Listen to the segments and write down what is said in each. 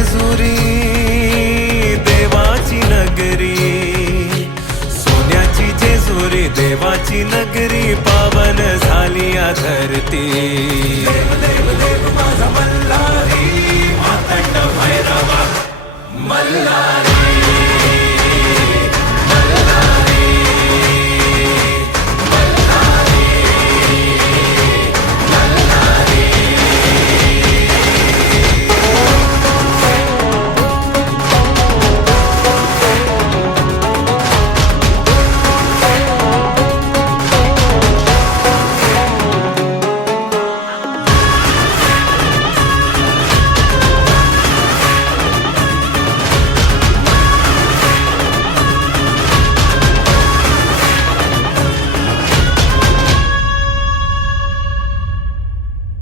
जेजुरी देवाची नगरी, सोन्याची जेजुरी देवाची नगरी, पावन झाली या धरती। देव देव देव माझा मल्हारी, मातंड भैरवा मल्हारी।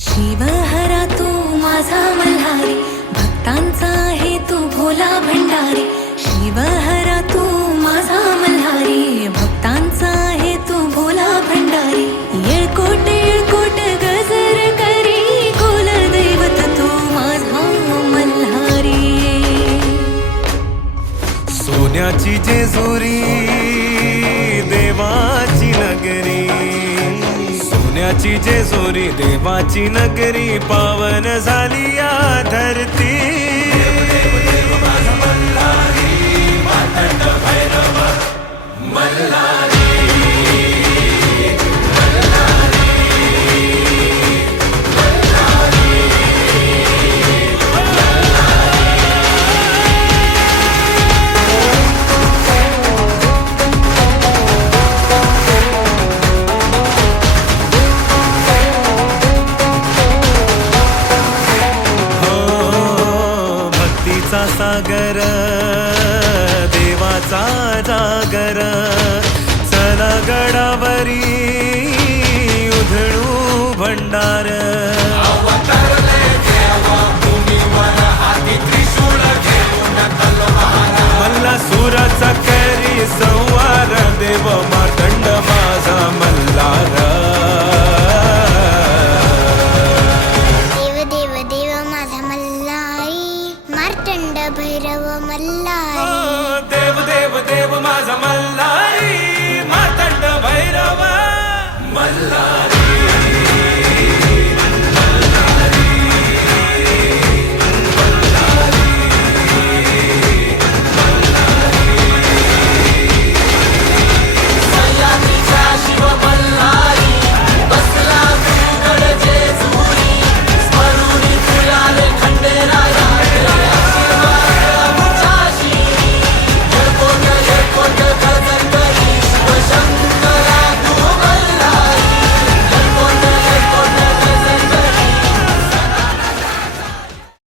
शिवहरा तू माझा मल्हारी, भक्तांचा आहे तू भोला भंडारी। शिवहरा तू माझा मल्हारी, भक्तांचा आहे तू भोला भंडारी। येळकोट येळकोट गजर करी, कुल दैवत तू माझा मल्हारी। सोन्याची जेजुरी देवाची नगरी, सोन्याची जेजुरी देवाची नगरी, पावन झाली या धरती। देव देव माझा मल्हारी, मातंड भैरवा मल्हारी। भक्तीचा सागर देवाचा जागर, चला गडावरी उधळू भंडार। मल्ला सुराचा करी संवार, देव